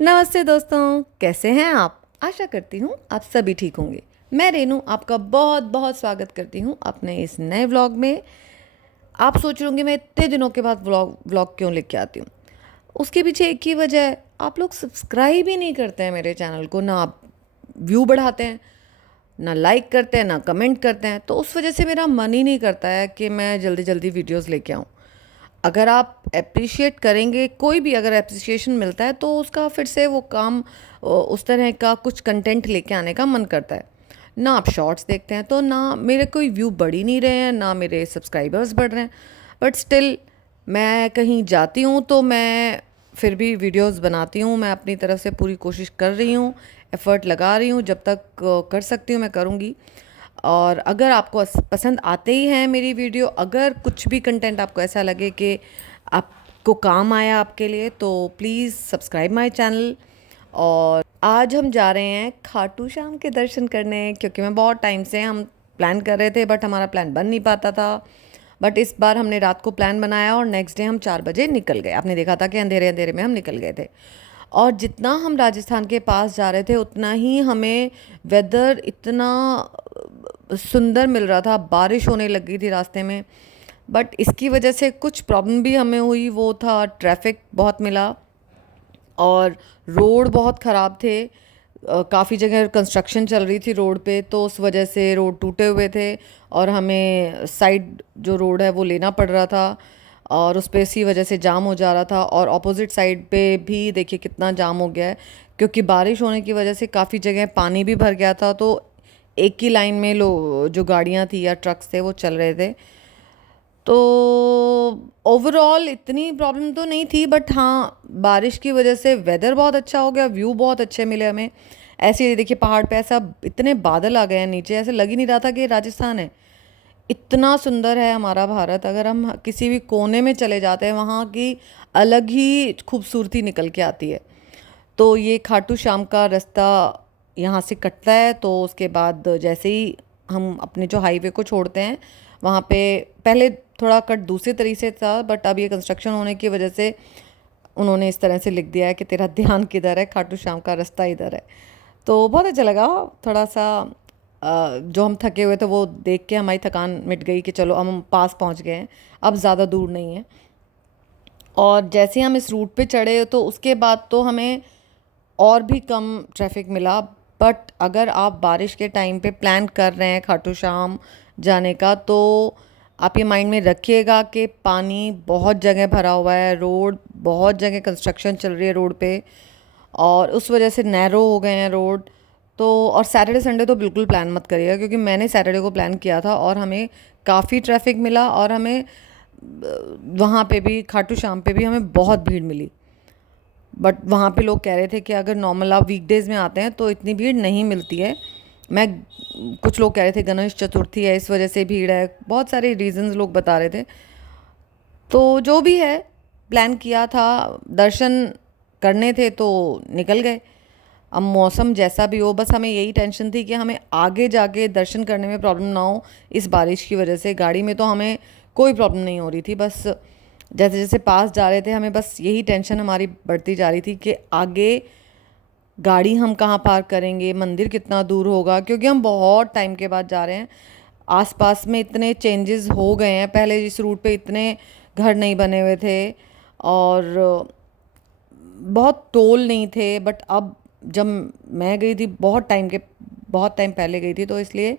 नमस्ते दोस्तों, कैसे हैं आप? आशा करती हूँ आप सभी ठीक होंगे। मैं रेनू आपका बहुत बहुत स्वागत करती हूँ अपने इस नए व्लॉग में। आप सोच रहे होंगे मैं इतने दिनों के बाद व्लॉग क्यों लेके आती हूँ। उसके पीछे एक ही वजह है, आप लोग सब्सक्राइब ही नहीं करते हैं मेरे चैनल को। ना आप व्यू बढ़ाते हैं, ना लाइक करते हैं, ना कमेंट करते हैं। तो उस वजह से मेरा मन ही नहीं करता है कि मैं जल्दी जल्दी वीडियोस लेके आऊँ। अगर आप अप्रिशिएट करेंगे, कोई भी अगर अप्रिसिएशन मिलता है तो उसका फिर से वो काम उस तरह का कुछ कंटेंट लेके आने का मन करता है। ना आप शॉर्ट्स देखते हैं तो ना मेरे कोई व्यू बढ़ ही नहीं रहे हैं, ना मेरे सब्सक्राइबर्स बढ़ रहे हैं। बट स्टिल मैं कहीं जाती हूँ तो मैं फिर भी वीडियोस बनाती हूँ। मैं अपनी तरफ से पूरी कोशिश कर रही हूँ, एफ़र्ट लगा रही हूँ। जब तक कर सकती हूँ मैं करूँगी। और अगर आपको पसंद आते ही हैं मेरी वीडियो, अगर कुछ भी कंटेंट आपको ऐसा लगे कि आपको काम आया आपके लिए, तो प्लीज़ सब्सक्राइब माय चैनल। और आज हम जा रहे हैं खाटू श्याम के दर्शन करने, क्योंकि मैं बहुत टाइम से हम प्लान कर रहे थे बट हमारा प्लान बन नहीं पाता था। बट इस बार हमने रात को प्लान बनाया और नेक्स्ट डे हम 4 बजे निकल गए। आपने देखा था कि अंधेरे अंधेरे में हम निकल गए थे। और जितना हम राजस्थान के पास जा रहे थे उतना ही हमें वेदर इतना सुंदर मिल रहा था। बारिश होने लग गई थी रास्ते में, बट इसकी वजह से कुछ प्रॉब्लम भी हमें हुई। वो था ट्रैफिक बहुत मिला और रोड बहुत ख़राब थे। काफ़ी जगह कंस्ट्रक्शन चल रही थी रोड पे, तो उस वजह से रोड टूटे हुए थे और हमें साइड जो रोड है वो लेना पड़ रहा था। और उस पे इसी वजह से जाम हो जा रहा था। और ऑपोजिट साइड पे भी देखिए कितना जाम हो गया है, क्योंकि बारिश होने की वजह से काफ़ी जगह पानी भी भर गया था। तो एक ही लाइन में जो गाड़ियाँ थी या ट्रक्स थे वो चल रहे थे। तो ओवरऑल इतनी प्रॉब्लम तो नहीं थी, बट हाँ बारिश की वजह से वेदर बहुत अच्छा हो गया, व्यू बहुत अच्छे मिले हमें। ऐसे ही देखिए पहाड़ पे ऐसा इतने बादल आ गए हैं नीचे, ऐसे लग ही नहीं रहा था कि राजस्थान है। इतना सुंदर है हमारा भारत। अगर हम किसी भी कोने में चले जाते हैं वहाँ की अलग ही खूबसूरती निकल के आती है। तो ये खाटू श्याम का रास्ता यहाँ से कटता है, तो उसके बाद जैसे ही हम अपने जो हाईवे को छोड़ते हैं वहाँ पे पहले थोड़ा कट दूसरे तरीके से था, बट अब ये कंस्ट्रक्शन होने की वजह से उन्होंने इस तरह से लिख दिया है कि तेरा ध्यान किधर है, खाटू श्याम का रास्ता इधर है। तो बहुत अच्छा लगा। थोड़ा सा जो हम थके हुए थे वो देख के हमारी थकान मिट गई कि चलो अब हम पास पहुँच गए हैं, अब ज़्यादा दूर नहीं है। और जैसे ही हम इस रूट पे चढ़े तो उसके बाद तो हमें और भी कम ट्रैफिक मिला। बट अगर आप बारिश के टाइम पे प्लान कर रहे हैं खाटू श्याम जाने का, तो आप ये माइंड में रखिएगा कि पानी बहुत जगह भरा हुआ है, रोड बहुत जगह कंस्ट्रक्शन चल रही है रोड पे, और उस वजह से नैरो हो गए हैं रोड। तो और सैटरडे संडे तो बिल्कुल प्लान मत करिएगा, क्योंकि मैंने सैटरडे को प्लान किया था और हमें काफ़ी ट्रैफिक मिला। और हमें वहाँ पे भी खाटू श्याम पे भी हमें बहुत भीड़ मिली। बट वहाँ पे लोग कह रहे थे कि अगर नॉर्मल आप वीकडेज़ में आते हैं तो इतनी भीड़ नहीं मिलती है। मैं कुछ लोग कह रहे थे गणेश चतुर्थी है इस वजह से भीड़ है, बहुत सारे रीजंस लोग बता रहे थे। तो जो भी है, प्लान किया था, दर्शन करने थे तो निकल गए। अब मौसम जैसा भी हो, बस हमें यही टेंशन थी कि हमें आगे जाके दर्शन करने में प्रॉब्लम ना हो इस बारिश की वजह से। गाड़ी में तो हमें कोई प्रॉब्लम नहीं हो रही थी, बस जैसे जैसे पास जा रहे थे हमें बस यही टेंशन हमारी बढ़ती जा रही थी कि आगे गाड़ी हम कहाँ पार्क करेंगे, मंदिर कितना दूर होगा, क्योंकि हम बहुत टाइम के बाद जा रहे हैं। आसपास में इतने चेंजेस हो गए हैं, पहले इस रूट पे इतने घर नहीं बने हुए थे और बहुत टोल नहीं थे। बट अब जब मैं गई थी बहुत टाइम पहले गई थी, तो इसलिए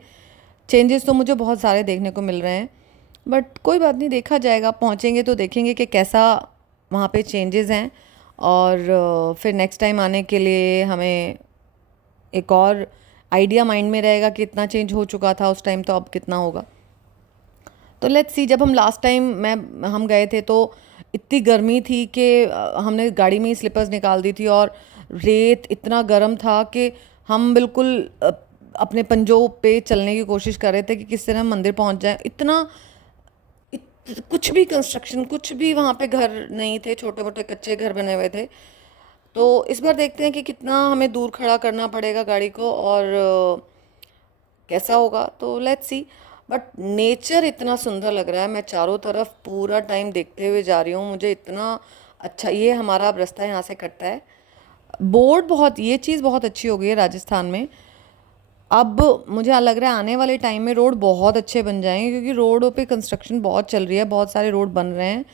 चेंजेस तो मुझे बहुत सारे देखने को मिल रहे हैं। बट कोई बात नहीं, देखा जाएगा, पहुंचेंगे तो देखेंगे कि कैसा वहाँ पे चेंजेस हैं। और फिर नेक्स्ट टाइम आने के लिए हमें एक और आइडिया माइंड में रहेगा कि इतना चेंज हो चुका था उस टाइम, तो अब कितना होगा। तो लेट्स सी। जब हम लास्ट टाइम हम गए थे तो इतनी गर्मी थी कि हमने गाड़ी में ही स्लीपर्स निकाल दी थी, और रेत इतना गर्म था कि हम बिल्कुल अपने पंजों पे चलने की कोशिश कर रहे थे कि किस तरह हम मंदिर पहुंच जाएं। इतना कुछ भी कंस्ट्रक्शन, कुछ भी वहाँ पे घर नहीं थे, छोटे मोटे कच्चे घर बने हुए थे। तो इस बार देखते हैं कि कितना हमें दूर खड़ा करना पड़ेगा गाड़ी को और कैसा होगा, तो लेट्स सी। बट नेचर इतना सुंदर लग रहा है, मैं चारों तरफ पूरा टाइम देखते हुए जा रही हूँ। मुझे इतना अच्छा, ये हमारा अब रास्ता यहाँ से कटता है बोर्ड बहुत, ये चीज़ बहुत अच्छी हो गई है राजस्थान में। अब मुझे लग रहा है आने वाले टाइम में रोड बहुत अच्छे बन जाएंगे, क्योंकि रोडों पे कंस्ट्रक्शन बहुत चल रही है, बहुत सारे रोड बन रहे हैं।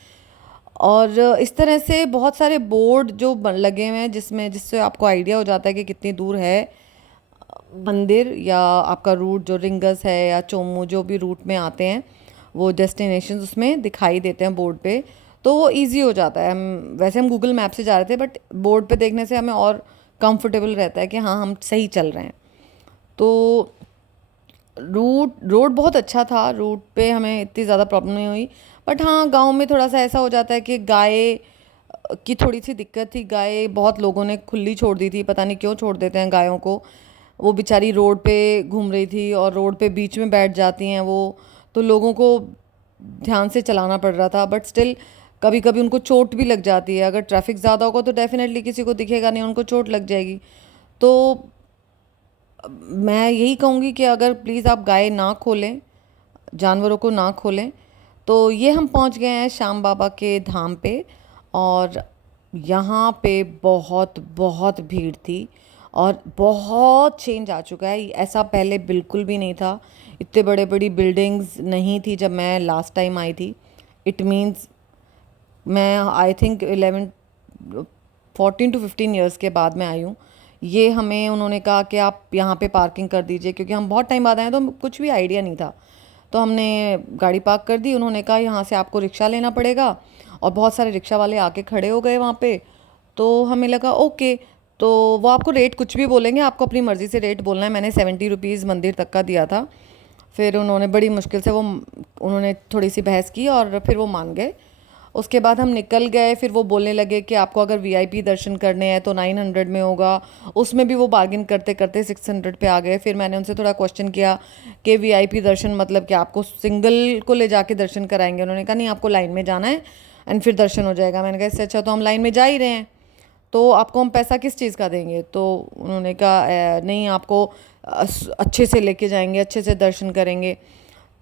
और इस तरह से बहुत सारे बोर्ड जो लगे हुए हैं, जिससे आपको आइडिया हो जाता है कि कितनी दूर है मंदिर, या आपका रूट जो रिंगस है या चोमू, जो भी रूट में आते हैं वो डेस्टिनेशंस उसमें दिखाई देते हैं बोर्ड पे। तो वो इजी हो जाता है। हम गूगल मैप से जा रहे थे, बट बोर्ड पे देखने से हमें और कंफर्टेबल रहता है कि हाँ हम सही चल रहे हैं। तो रोड बहुत अच्छा था, रूट पे हमें इतनी ज़्यादा प्रॉब्लम नहीं हुई। बट हाँ, गांव में थोड़ा सा ऐसा हो जाता है कि गाय की थोड़ी सी दिक्कत थी। गाय बहुत लोगों ने खुली छोड़ दी थी, पता नहीं क्यों छोड़ देते हैं गायों को। वो बेचारी रोड पे घूम रही थी और रोड पे बीच में बैठ जाती हैं वो, तो लोगों को ध्यान से चलाना पड़ रहा था। बट स्टिल कभी कभी उनको चोट भी लग जाती है। अगर ट्रैफिक ज़्यादा होगा तो डेफिनेटली किसी को दिखेगा नहीं, उनको चोट लग जाएगी। तो मैं यही कहूँगी कि अगर प्लीज़ आप गाय ना खोलें, जानवरों को ना खोलें। तो ये हम पहुंच गए हैं श्याम बाबा के धाम पे, और यहाँ पे बहुत बहुत भीड़ थी और बहुत चेंज आ चुका है। ऐसा पहले बिल्कुल भी नहीं था, इतने बड़े बड़ी बिल्डिंग्स नहीं थी जब मैं लास्ट टाइम आई थी। इट मीन्स मैं आई थिंक 14 to 15 ईयर्स के बाद मैं आई हूँ। ये हमें उन्होंने कहा कि आप यहाँ पे पार्किंग कर दीजिए, क्योंकि हम बहुत टाइम बाद आए हैं तो कुछ भी आइडिया नहीं था। तो हमने गाड़ी पार्क कर दी। उन्होंने कहा यहाँ से आपको रिक्शा लेना पड़ेगा, और बहुत सारे रिक्शा वाले आके खड़े हो गए वहाँ पे। तो हमें लगा ओके, तो वो आपको रेट कुछ भी बोलेंगे, आपको अपनी मर्ज़ी से रेट बोलना है। मैंने 70 रुपीज़ मंदिर तक का दिया था। फिर उन्होंने बड़ी मुश्किल से उन्होंने थोड़ी सी बहस की और फिर वो मान गए। उसके बाद हम निकल गए। फिर वो बोलने लगे कि आपको अगर वीआईपी दर्शन करने हैं तो 900 में होगा। उसमें भी वो बार्गिन करते करते 600 पे आ गए। फिर मैंने उनसे थोड़ा क्वेश्चन किया कि वीआईपी दर्शन मतलब कि आपको सिंगल को ले जाके दर्शन कराएंगे? उन्होंने कहा नहीं, आपको लाइन में जाना है एंड फिर दर्शन हो जाएगा। मैंने कहा इससे अच्छा तो हम लाइन में जा ही रहे हैं, तो आपको हम पैसा किस चीज़ का देंगे? तो उन्होंने कहा नहीं, आपको अच्छे से लेके जाएंगे, अच्छे से दर्शन करेंगे।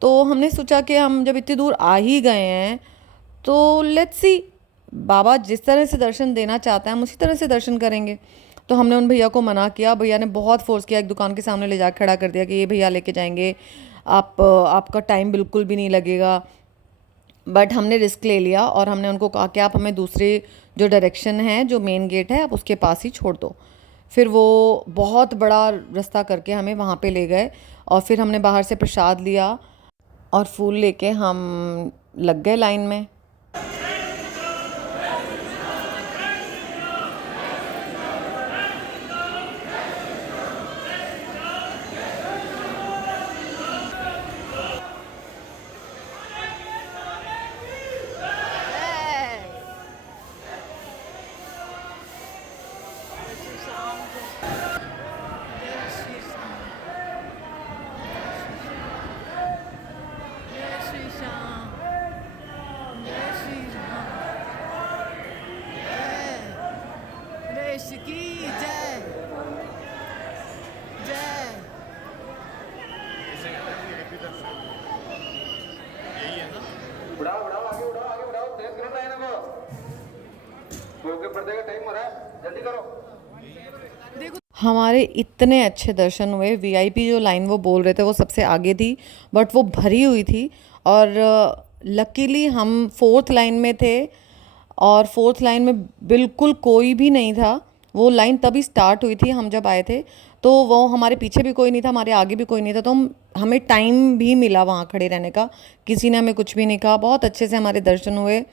तो हमने सोचा कि हम जब इतनी दूर आ ही गए हैं तो लेट्स सी, बाबा जिस तरह से दर्शन देना चाहता है हम उसी तरह से दर्शन करेंगे। तो हमने उन भैया को मना किया। भैया ने बहुत फोर्स किया, एक दुकान के सामने ले जा खड़ा कर दिया कि ये भैया लेके जाएंगे, आपका टाइम बिल्कुल भी नहीं लगेगा। बट हमने रिस्क ले लिया और हमने उनको कहा कि आप हमें दूसरे जो डायरेक्शन है, जो मेन गेट है, आप उसके पास ही छोड़ दो। फिर वो बहुत बड़ा रास्ता करके हमें वहाँ पे ले गए, और फिर हमने बाहर से प्रसाद लिया और फूल लेके हम लग गए लाइन में। उड़ाओ उड़ाओ आगे उड़ाओ आगे उड़ाओ, तेज कर रहा है ना वो ओके पर्दे का टाइम हो रहा है, जल्दी करो। हमारे इतने अच्छे दर्शन हुए। वीआईपी जो लाइन वो बोल रहे थे वो सबसे आगे थी, बट वो भरी हुई थी। और लकीली हम फोर्थ लाइन में थे, और फोर्थ लाइन में बिल्कुल कोई भी नहीं था। वो लाइन तभी स्टार्ट हुई थी हम जब आए थे, तो वो हमारे पीछे भी कोई नहीं था, हमारे आगे भी कोई नहीं था। तो हमें टाइम भी मिला वहाँ खड़े रहने का, किसी ने हमें कुछ भी नहीं कहा। बहुत अच्छे से हमारे दर्शन हुए।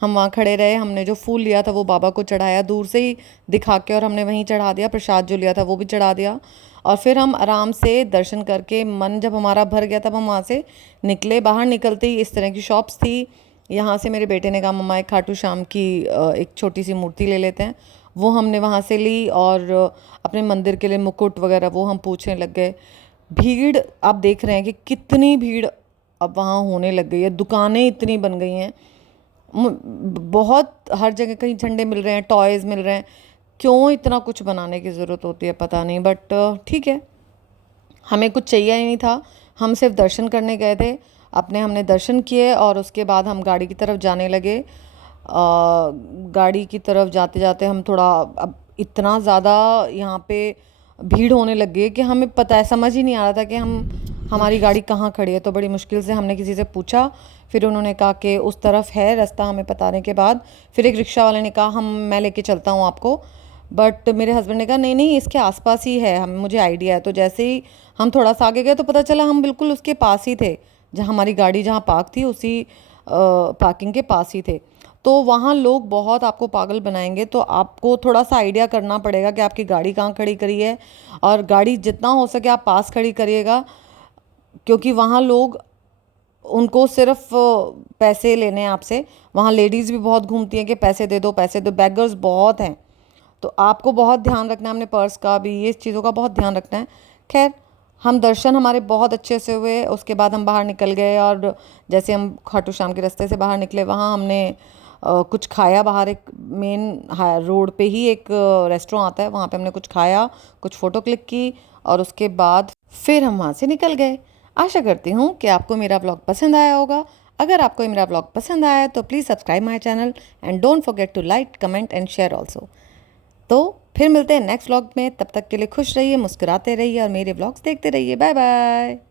हम वहाँ खड़े रहे, हमने जो फूल लिया था वो बाबा को चढ़ाया दूर से ही दिखा के, और हमने वहीं चढ़ा दिया। प्रसाद जो लिया था वो भी चढ़ा दिया, और फिर हम आराम से दर्शन करके मन जब हमारा भर गया तब हम वहाँ से निकले। बाहर निकलते ही इस तरह की शॉप्स थी। यहाँ से मेरे बेटे ने कहा मम्मा एक खाटू श्याम की एक छोटी सी मूर्ति ले लेते हैं। वो हमने वहाँ से ली, और अपने मंदिर के लिए मुकुट वगैरह वो हम पूछने लग गए। भीड़ आप देख रहे हैं कि कितनी भीड़ अब वहाँ होने लग गई है। दुकानें इतनी बन गई हैं, बहुत हर जगह कहीं झंडे मिल रहे हैं, टॉयज़ मिल रहे हैं। क्यों इतना कुछ बनाने की ज़रूरत होती है पता नहीं, बट ठीक है, हमें कुछ चाहिए ही नहीं था। हम सिर्फ दर्शन करने गए थे अपने। हमने दर्शन किए और उसके बाद हम गाड़ी की तरफ जाने लगे। गाड़ी की तरफ जाते जाते हम थोड़ा, अब इतना ज़्यादा यहाँ पे भीड़ होने लग गई कि हमें पता है, समझ ही नहीं आ रहा था कि हमारी गाड़ी कहाँ खड़ी है। तो बड़ी मुश्किल से हमने किसी से पूछा, फिर उन्होंने कहा कि उस तरफ है रास्ता। हमें बताने के बाद फिर एक रिक्शा वाले ने कहा मैं लेके चलता हूँ आपको, बट मेरे हस्बैंड ने कहा नहीं नहीं, इसके आसपास ही है, हम मुझे आइडिया है। तो जैसे ही हम थोड़ा सा आगे गए तो पता चला हम बिल्कुल उसके पास ही थे, जहाँ हमारी गाड़ी जहाँ पार्क थी उसी पार्किंग के पास ही थे। तो वहाँ लोग बहुत आपको पागल बनाएंगे, तो आपको थोड़ा सा आइडिया करना पड़ेगा कि आपकी गाड़ी कहाँ खड़ी करी है, और गाड़ी जितना हो सके आप पास खड़ी करिएगा, क्योंकि वहाँ लोग उनको सिर्फ पैसे लेने हैं आपसे। वहाँ लेडीज़ भी बहुत घूमती हैं कि पैसे दे दो पैसे दो, बेगर्स बहुत हैं। तो आपको बहुत ध्यान रखना है, अपने पर्स का भी, ये चीज़ों का बहुत ध्यान रखना है। खैर, हम दर्शन हमारे बहुत अच्छे से हुए। उसके बाद हम बाहर निकल गए, और जैसे हम खाटू श्याम के रास्ते से बाहर निकले, वहाँ हमने कुछ खाया बाहर। एक मेन रोड पे ही एक रेस्टोरेंट आता है, वहाँ पे हमने कुछ खाया, कुछ फ़ोटो क्लिक की, और उसके बाद फिर हम वहाँ से निकल गए। आशा करती हूँ कि आपको मेरा ब्लॉग पसंद आया होगा। अगर आपको मेरा ब्लॉग पसंद आया तो please subscribe my channel and don't forget to like, comment and share also. तो फिर मिलते हैं नेक्स्ट व्लॉग में। तब तक के लिए खुश रहिए, मुस्कुराते रहिए और मेरे व्लॉग्स देखते रहिए। Bye bye.